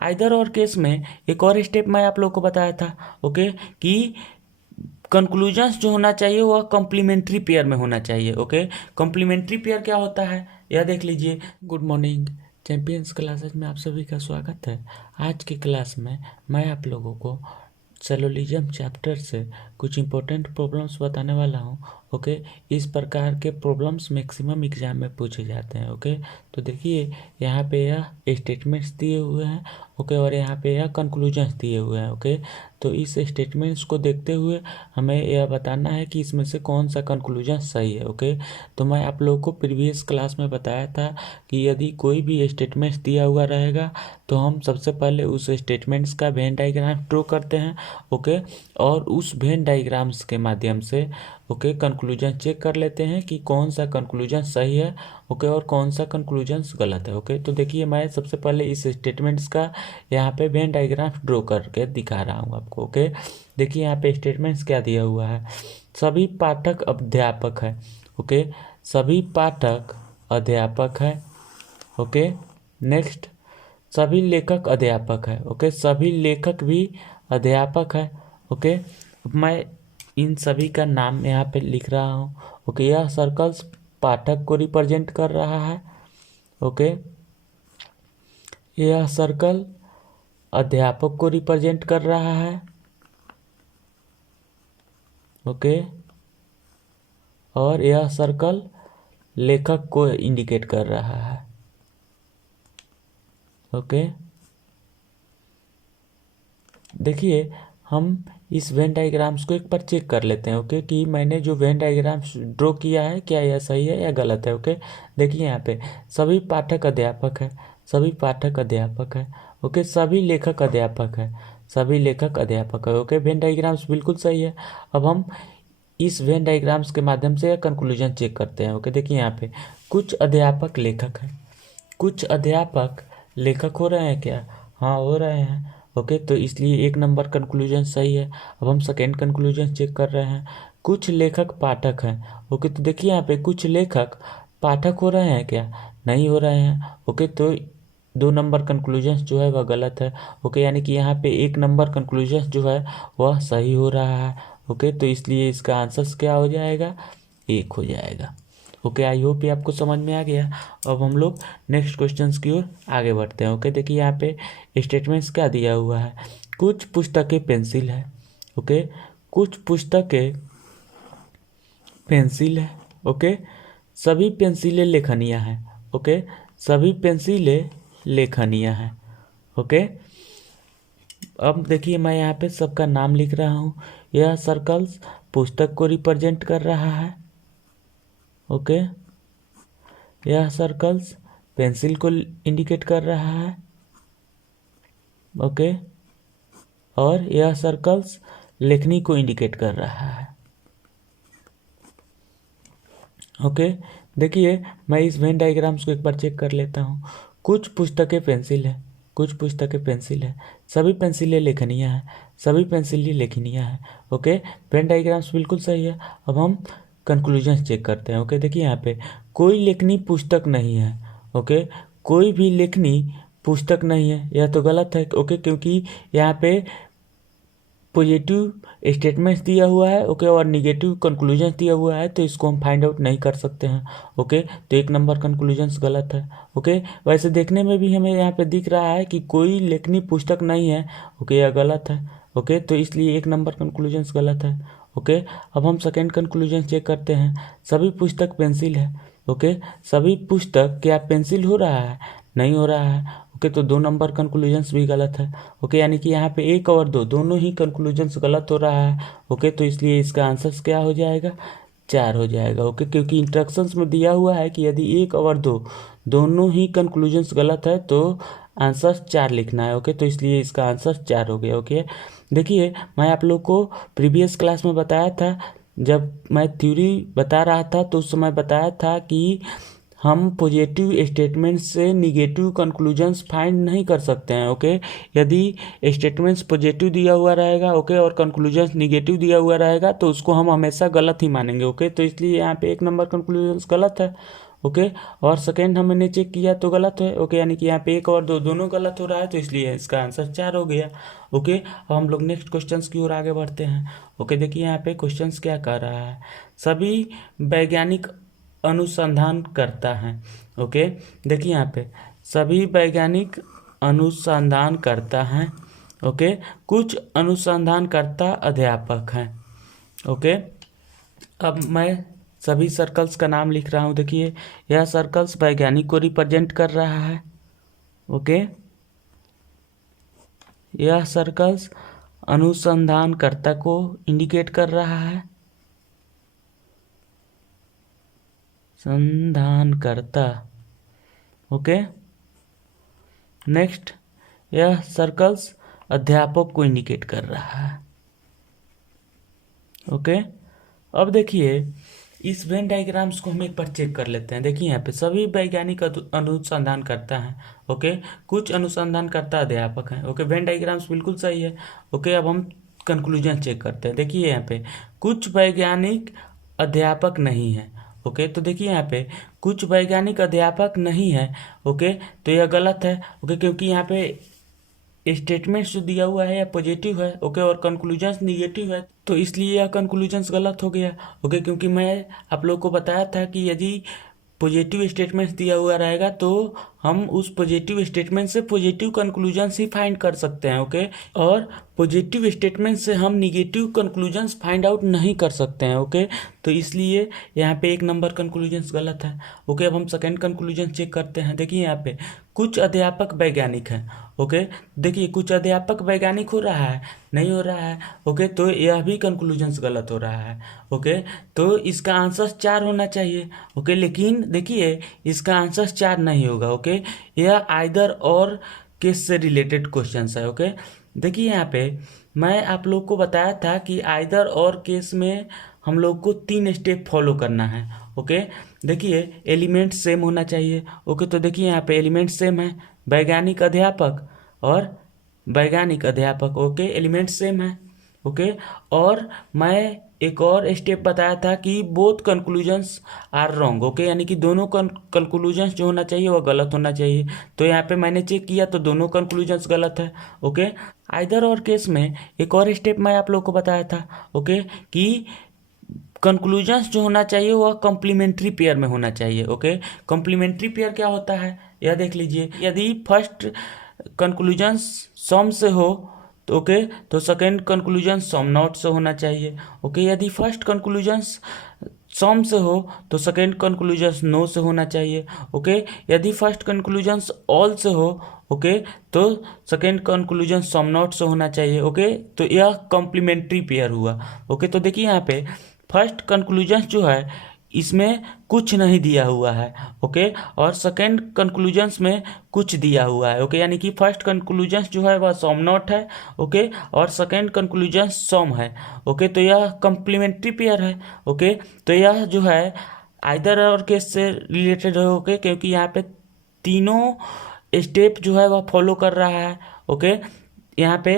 Either और case में एक और स्टेप मैं आप लोग को बताया था, ओके, कि कंक्लूजन्स जो होना चाहिए वह कॉम्प्लीमेंट्री पेयर में होना चाहिए, ओके। कॉम्प्लीमेंट्री पेयर क्या होता है यह देख लीजिए। गुड मॉर्निंग, चैंपियंस क्लासेज में आप सभी का स्वागत है। आज की क्लास में मैं आप लोगों को सेलोलिज्म चैप्टर से कुछ इंपॉर्टेंट प्रॉब्लम्स बताने वाला हूँ, ओके। इस प्रकार के प्रॉब्लम्स मैक्सिमम एग्जाम में पूछे जाते हैं, ओके। तो देखिए यहाँ पे यह स्टेटमेंट्स दिए हुए हैं, ओके, और यहाँ पे यह कंक्लूजन्स दिए हुए हैं, ओके। तो इस स्टेटमेंट्स को देखते हुए हमें यह बताना है कि इसमें से कौन सा कंक्लूजन सही है, ओके। तो मैं आप लोगों को प्रीवियस क्लास में बताया था कि यदि कोई भी स्टेटमेंट्स दिया हुआ रहेगा तो हम सबसे पहले उस स्टेटमेंट्स का वेन डायग्राम ड्रॉ करते हैं, ओके, और उस वेन डायग्राम्स के माध्यम से, ओके, कंक्लूजन चेक कर लेते हैं कि कौन सा कंक्लूजन सही है, ओके, और कौन सा कंक्लूजन गलत है, ओके। तो देखिए मैं सबसे पहले इस स्टेटमेंट्स का यहाँ पे वेन डायग्राम ड्रॉ करके दिखा रहा हूँ आपको, ओके। देखिए यहाँ पे स्टेटमेंट्स क्या दिया हुआ है। सभी पाठक अध्यापक है, ओके, सभी पाठक अध्यापक है, ओके। नेक्स्ट, सभी लेखक अध्यापक है, ओके, सभी लेखक भी अध्यापक है, ओके। अब मैं इन सभी का नाम यहाँ पे लिख रहा हूँ, ओके। यह सर्कल्स पाठक को रिप्रेजेंट कर रहा है, ओके। यह सर्कल अध्यापक को रिप्रेजेंट कर रहा है, ओके, और यह सर्कल लेखक को इंडिकेट कर रहा है, ओके। देखिए हम इस वेन डायग्राम्स को एक बार चेक कर लेते हैं, ओके, कि मैंने जो वेन डायग्राम्स ड्रॉ किया है क्या यह सही है या गलत है, ओके। देखिए यहाँ पे सभी पाठक अध्यापक है, सभी पाठक अध्यापक है, ओके, सभी लेखक अध्यापक है, सभी लेखक अध्यापक है, ओके। वेन डायग्राम्स बिल्कुल सही है। अब हम इस वेन डायग्राम्स के माध्यम से कंक्लूजन चेक करते हैं, ओके। देखिए यहाँ पे कुछ अध्यापक लेखक हैं, कुछ अध्यापक लेखक हो रहे हैं क्या? हाँ हो रहे हैं, ओके। तो इसलिए एक नंबर कंक्लूजन सही है। अब हम सेकेंड कंक्लूजन चेक कर रहे हैं। कुछ लेखक पाठक हैं, ओके। तो देखिए यहाँ पे कुछ लेखक पाठक हो रहे हैं क्या? नहीं हो रहे हैं, ओके। तो 2 नंबर कंक्लूजन जो है वह गलत है, ओके। यानी कि यहाँ पे 1 नंबर कंक्लूजन जो है वह सही हो रहा है, ओके। तो इसलिए इसका आंसर क्या हो जाएगा? 1 हो जाएगा, ओके। आई होप ये आपको समझ में आ गया। अब हम लोग नेक्स्ट क्वेश्चंस की ओर आगे बढ़ते हैं, ओके। देखिए यहाँ पे स्टेटमेंट्स क्या दिया हुआ है। कुछ पुस्तकें पेंसिल है, ओके, कुछ पुस्तकें पेंसिल है, ओके, सभी पेंसिलें लेखनियाँ हैं, ओके, सभी पेंसिलें लेखनियाँ हैं, ओके। अब देखिए मैं यहाँ पे सबका नाम लिख रहा हूँ। यह सर्कल्स पुस्तक को रिप्रेजेंट कर रहा है, ओके। यह सर्कल्स पेंसिल को इंडिकेट कर रहा है, ओके, और यह सर्कल्स लेखनी को इंडिकेट कर रहा है, ओके। देखिए मैं इस वेन डायग्राम्स को एक बार चेक कर लेता हूँ। कुछ पुस्तकें पेंसिल है, कुछ पुस्तकें पेंसिल है, सभी पेंसिलें लेखनियाँ हैं, सभी पेंसिलें लेखनियाँ हैं, ओके। वेन डायग्राम्स बिल्कुल सही है। अब हम कंक्लूजन चेक करते हैं, ओके। देखिए यहाँ पे कोई लेखनी पुस्तक नहीं है, ओके, कोई भी लेखनी पुस्तक नहीं है, यह तो गलत है, ओके, क्योंकि यहाँ पे पॉजिटिव स्टेटमेंट्स दिया हुआ है, ओके, और निगेटिव कंक्लूजन्स दिया हुआ है, तो इसको हम फाइंड आउट नहीं कर सकते हैं, ओके। तो 1 नंबर कंक्लूजन्स गलत है, ओके। वैसे देखने में भी हमें यहाँ पे दिख रहा है कि कोई लेखनी पुस्तक नहीं है, ओके, यह गलत है, ओके। तो इसलिए 1 नंबर कंक्लूजन्स गलत है, ओके। अब हम सेकेंड कंक्लूजन चेक करते हैं। सभी पुस्तक पेंसिल है, ओके, सभी पुस्तक क्या पेंसिल हो रहा है? नहीं हो रहा है, ओके। तो 2 नंबर कंक्लूजन्स भी गलत है, ओके। यानी कि यहाँ पे 1 और 2 दोनों ही कंक्लूजन्स गलत हो रहा है, ओके। तो इसलिए इसका आंसर क्या हो जाएगा? 4 हो जाएगा, ओके। क्योंकि इंस्ट्रक्शंस में दिया हुआ है कि यदि 1 और 2 दोनों ही कंक्लूजन्स गलत है तो आंसर 4 लिखना है, ओके। तो इसलिए इसका आंसर 4 हो गया, ओके। देखिए मैं आप लोग को प्रीवियस क्लास में बताया था, जब मैं थ्योरी बता रहा था तो उस समय बताया था कि हम पॉजिटिव स्टेटमेंट से निगेटिव कंक्लूजन्स फाइंड नहीं कर सकते हैं, ओके। यदि स्टेटमेंट्स पॉजिटिव दिया हुआ रहेगा, ओके, और कंक्लूजन्स निगेटिव दिया हुआ रहेगा तो उसको हम हमेशा गलत ही मानेंगे, ओके। तो इसलिए यहाँ पे 1 नंबर कंक्लूजन्स गलत है, ओके। और सेकेंड हमने चेक किया तो गलत है, ओके, यानी कि यहाँ पे 1 और 2 दोनों गलत हो रहा है, तो इसलिए इसका आंसर 4 हो गया, ओके। अब हम लोग नेक्स्ट क्वेश्चंस की ओर आगे बढ़ते हैं, ओके। देखिए यहाँ पे क्वेश्चंस क्या कर रहा है, सभी वैज्ञानिक अनुसंधान करता है, ओके। देखिए यहाँ पे सभी वैज्ञानिक अनुसंधान करता है, ओके। कुछ अनुसंधानकर्ता अध्यापक हैं, ओके। अब मैं सभी सर्कल्स का नाम लिख रहा हूँ। देखिए यह सर्कल्स वैज्ञानिक को रिप्रेजेंट कर रहा है, ओके। यह सर्कल्स अनुसंधानकर्ता को इंडिकेट कर रहा है, संधानकर्ता, ओके। नेक्स्ट, यह सर्कल्स अध्यापक को इंडिकेट कर रहा है, ओके। अब देखिए इस वेन डायग्राम्स को हम एक बार चेक कर लेते हैं। देखिए यहाँ पे सभी वैज्ञानिक अनुसंधान करता है, ओके। कुछ अनुसंधान करता अध्यापक हैं, ओके। वेन डायग्राम्स बिल्कुल सही है, ओके। अब हम कंक्लूजन चेक करते हैं। देखिए यहाँ पे कुछ वैज्ञानिक अध्यापक नहीं है, ओके। तो देखिए यहाँ पे कुछ वैज्ञानिक अध्यापक नहीं है, ओके, तो यह गलत है, ओके, क्योंकि यहाँ पे स्टेटमेंट्स जो दिया हुआ है या पॉजिटिव है, ओके, और कंक्लूजन्स निगेटिव है, तो इसलिए यह कंक्लूजन्स गलत हो गया, ओके। क्योंकि मैं आप लोग को बताया था कि यदि पॉजिटिव स्टेटमेंट्स दिया हुआ रहेगा तो हम उस पॉजिटिव स्टेटमेंट से पॉजिटिव कंक्लूजन्स ही फाइंड कर सकते हैं, ओके। और पॉजिटिव स्टेटमेंट से हम निगेटिव कंक्लूजन्स फाइंड आउट नहीं कर सकते हैं, ओके। तो इसलिए यहाँ पे 1 नंबर कंक्लूजन्स गलत है, ओके। अब हम सेकेंड कंक्लूजन चेक करते हैं। देखिए यहाँ पे कुछ अध्यापक वैज्ञानिक हैं, ओके। देखिए कुछ अध्यापक वैज्ञानिक हो रहा है, नहीं हो रहा है, ओके, तो यह भी कंक्लूजन्स गलत हो रहा है, ओके। तो इसका आंसर 4 होना चाहिए, ओके। लेकिन देखिए इसका आंसर 4 नहीं होगा, ओके। यह आइदर और केस से रिलेटेड क्वेश्चन है, ओके। देखिए यहाँ पे मैं आप लोग को बताया था कि आइदर और केस में हम लोग को 3 स्टेप फॉलो करना है, ओके। देखिए एलिमेंट सेम होना चाहिए, ओके। तो देखिए यहाँ पे एलिमेंट सेम है, वैज्ञानिक अध्यापक और वैज्ञानिक अध्यापक, ओके, एलिमेंट सेम है, ओके। और मैं एक और स्टेप बताया था कि both conclusions are wrong, okay, यानी कि दोनों कंक्लूजन्स जो होना चाहिए वह गलत होना चाहिए। तो यहाँ पे मैंने चेक किया तो दोनों कंक्लूजन्स गलत है, ओके। आइदर और केस में एक और स्टेप मैं आप लोग को बताया था, ओके, कि कंक्लूजन्स जो होना चाहिए वह कॉम्प्लीमेंट्री पेयर में होना चाहिए, ओके। कॉम्प्लीमेंट्री पेयर क्या होता है यह देख लीजिए। यदि फर्स्ट कंक्लूजन्स सम से हो तो ओके, तो सेकेंड कंक्लूजन सम नॉट से होना चाहिए, ओके। यदि फर्स्ट कंक्लूजन्स सम से हो तो सेकेंड कंक्लूजन्स नो से होना चाहिए, ओके। यदि फर्स्ट कंक्लूजन्स ऑल से हो, ओके, तो सेकेंड कंक्लूजन सम नॉट से होना चाहिए, ओके। तो यह कॉम्प्लीमेंट्री पेयर हुआ, ओके। तो देखिए यहाँ पे फर्स्ट कंक्लूजन्स जो है इसमें कुछ नहीं दिया हुआ है, ओके, और सेकेंड कंक्लूजन्स में कुछ दिया हुआ है, ओके। यानी कि फर्स्ट कंक्लूजन्स जो है वह सम नॉट है, ओके, और सेकेंड कंक्लूजन्स सम है, ओके। तो यह कॉम्प्लीमेंट्री पेयर है, ओके। तो यह जो है आइदर और केस से रिलेटेड है, ओके, क्योंकि यहाँ पे तीनों स्टेप जो है वह फॉलो कर रहा है, ओके। यहाँ पे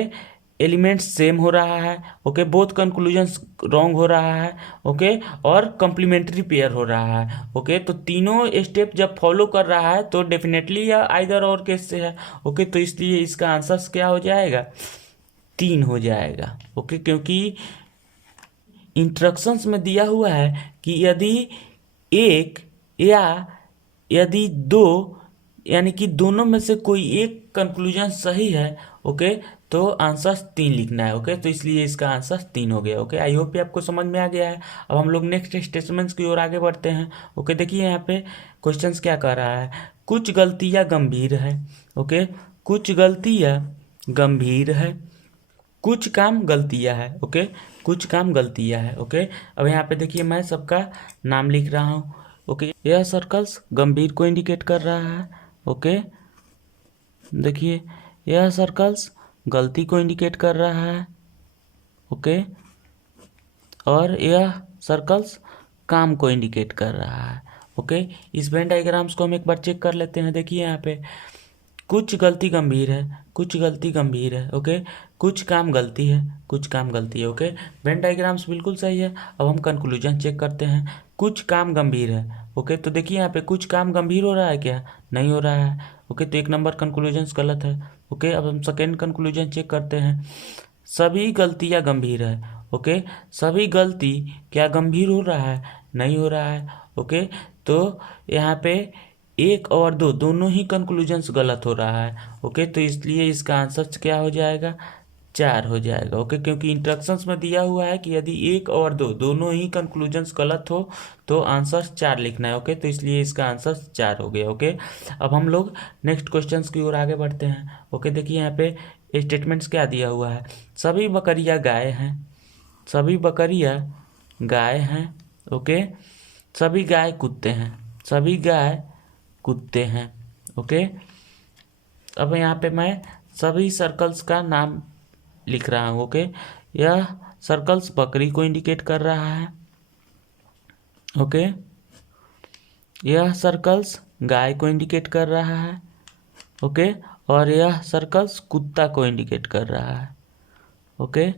एलिमेंट्स सेम हो रहा है, ओके, बोथ कंक्लूजन्स रॉन्ग हो रहा है, ओके, और कॉम्प्लीमेंट्री पेयर हो रहा है, ओके। तो तीनों स्टेप जब फॉलो कर रहा है तो डेफिनेटली यह आइदर और केस से है, ओके। तो इसलिए इसका आंसर क्या हो जाएगा, 3 हो जाएगा, ओके। क्योंकि इंस्ट्रक्शंस में दिया हुआ है कि यदि एक या यदि 2 यानी कि दोनों में से कोई एक कंक्लूजन सही है, ओके, तो आंसर 3 लिखना है, ओके। तो इसलिए इसका आंसर 3 हो गया, ओके। आई होप आपको समझ में आ गया है। अब हम लोग नेक्स्ट स्टेटमेंट्स की ओर आगे बढ़ते हैं, ओके। देखिए यहाँ पे क्वेश्चंस क्या कर रहा है, कुछ गलतियाँ गंभीर है, ओके, कुछ गलतियाँ गंभीर है, कुछ काम गलतियाँ है, ओके, कुछ काम गलतियाँ है, ओके। अब यहाँ पे देखिए मैं सबका नाम लिख रहा हूँ, ओके। यह सर्कल्स गंभीर को इंडिकेट कर रहा है, ओके। देखिए यह सर्कल्स गलती को इंडिकेट कर रहा है, ओके, और यह सर्कल्स काम को इंडिकेट कर रहा है, ओके। इस वेन डायग्राम्स को हम एक बार चेक कर लेते हैं। देखिए यहाँ पे कुछ गलती गंभीर है, कुछ गलती गंभीर है, ओके, कुछ काम गलती है, कुछ काम गलती है, ओके। वेन डायग्राम्स बिल्कुल सही है। अब हम कंक्लूजन चेक करते हैं। कुछ काम गंभीर है, ओके, तो देखिए यहाँ पे कुछ काम गंभीर हो रहा है क्या, नहीं हो रहा है। ओके, तो 1 नंबर कंक्लूजन्स गलत है। ओके, अब हम सेकेंड कंक्लूजन चेक करते हैं। सभी गलतियाँ गंभीर है। ओके, सभी गलती क्या गंभीर हो रहा है, नहीं हो रहा है। ओके, तो यहाँ पे 1 और 2 दोनों ही कंक्लूजन्स गलत हो रहा है। ओके, तो इसलिए इसका आंसर क्या हो जाएगा, 4 हो जाएगा। ओके, क्योंकि इंस्ट्रक्शंस में दिया हुआ है कि यदि 1 और 2 दोनों ही कंक्लूजन्स गलत हो तो आंसर 4 लिखना है। ओके, तो इसलिए इसका आंसर 4 हो गया। ओके, अब हम लोग नेक्स्ट क्वेश्चंस की ओर आगे बढ़ते हैं। ओके, देखिए यहाँ पे स्टेटमेंट्स क्या दिया हुआ है। सभी बकरियां गाय हैं, सभी बकरियां गाय हैं। ओके, सभी गाय कुत्ते हैं, सभी गाय कुत्ते हैं। ओके, अब यहाँ पे मैं सभी सर्कल्स का नाम लिख रहा हूँ। ओके, यह सर्कल्स बकरी को इंडिकेट कर रहा है। ओके, यह सर्कल्स गाय को इंडिकेट कर रहा है। ओके, और यह सर्कल्स कुत्ता को इंडिकेट कर रहा है। ओके,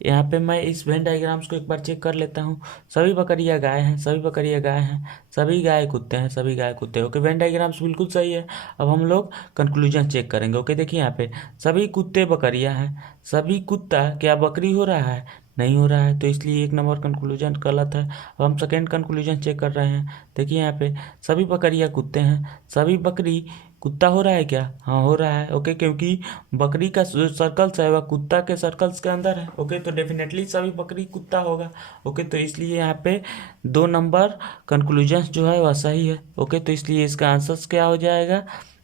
यहाँ पे मैं इस वेन डायग्राम्स को एक बार चेक कर लेता हूँ। सभी बकरियां गाय हैं, सभी बकरियां गाय हैं, सभी गाय कुत्ते हैं, सभी गाय कुत्ते। ओके, वेन डायग्राम्स बिल्कुल सही है। अब हम लोग कंक्लूजन चेक करेंगे। ओके, देखिए यहाँ पे सभी कुत्ते बकरियां हैं, सभी कुत्ता क्या बकरी हो रहा है, नहीं हो रहा है, तो इसलिए 1 नंबर कंक्लूजन गलत है। अब हम सेकेंड कंक्लूजन चेक कर रहे हैं। देखिए यहाँ पे सभी बकरियां कुत्ते हैं, सभी बकरी कुत्ता हो रहा है क्या, हाँ हो रहा है। ओके, क्योंकि बकरी का जो सर्कल्स है वह कुत्ता के सर्कल्स के अंदर है। ओके, तो डेफिनेटली सभी बकरी कुत्ता होगा। ओके, तो इसलिए यहाँ पे 2 नंबर कंक्लूजन्स जो है वह सही है। ओके, तो इसलिए इसका आंसर क्या हो जाएगा,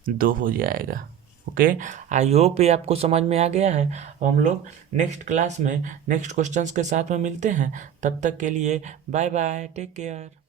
2 हो जाएगा। ओके, आई होप ये आपको समझ में आ गया है। अब हम लोग नेक्स्ट क्लास में नेक्स्ट क्वेश्चंस के साथ में मिलते हैं। तब तक के लिए बाय बाय, टेक केयर।